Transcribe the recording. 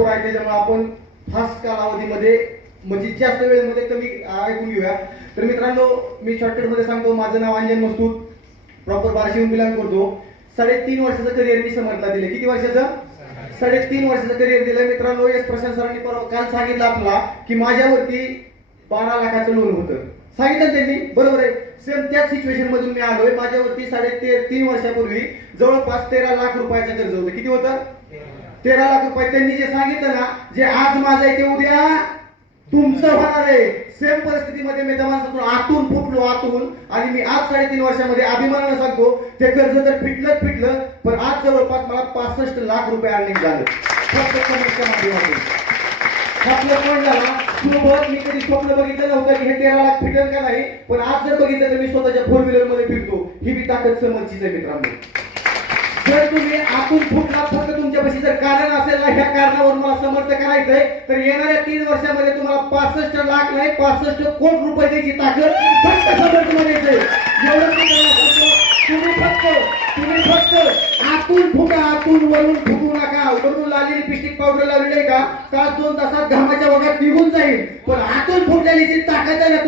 अपुरा आहे, त्याच्यामुळे आपण फास्ट कालावधीमध्ये म्हणजे जास्त वेळेमध्ये कमी ऐकून घेऊया. तर मित्रांनो, मी शॉर्टकट मध्ये सांगतो. माझं नाव अंजन मस्तूर, प्रॉपर बार्शीहून बिलॉंग करतो. 3.5 वर्षाचं करिअर मी समर्थला दिले. किती वर्षाचं? 3.5 वर्षाचं करिअर दिलं. मित्रांनो, एस प्रशांत सरांनी काल सांगितलं आपला की माझ्यावरती 12 लाखाचं लोन होतं. सांगितलं त्यांनी, बरोबर आहे. सेम त्याच सिच्युएशन मधून मी आलोय. माझ्यावरती 3.5 वर्षापूर्वी जवळपास 13 लाख रुपयाचं कर्ज होतं. किती होतं? 13 लाख रुपये. त्यांनी जे सांगितलं ना, जे आज माझं आहे ते उद्या तुमचं होणार आहे. सेम परिस्थितीमध्ये मी त्या आतून फुटलो आतून, आणि मी आज 3.5 वर्षामध्ये अभिमानाने सांगतो ते कर्ज तर फिटलं, पण आज जवळपास मला 65 लाख रुपये अर्निंग झालं फक्त कमिशनच्या माध्यमातून. आपलं पॉईंट झाला. सोबत मी कधी स्वप्न बघितलं नव्हतं की हे 13 लाख फिटेल का नाही, पण आज जर बघितलं तर मी स्वतःच्या 4 व्हीलर मध्ये फिरतो. ही बी ताकद समजचीच आहे मित्रांनो. जर तुम्ही आतून फुटला, फक्त तुमच्यापाशी जर कारण असेल ना, ह्या कारणावर मला समर्थ करायचंय, तर येणाऱ्या 3 वर्षामध्ये तुम्हाला 65 लाख नाही 65 कोटी रुपये द्यायची ताकद फक्त समर्थ म्हणायचंय. एवढं तुम्ही फक्त आतून फुटा, आतून वरून फुटू नका. वरून लाली लिपस्टिक पावडर लावली नाही का, तास 2 तासात घामाच्या वगात निघून जाईल, पण आतून फुटलेली जी ताकद आहे ना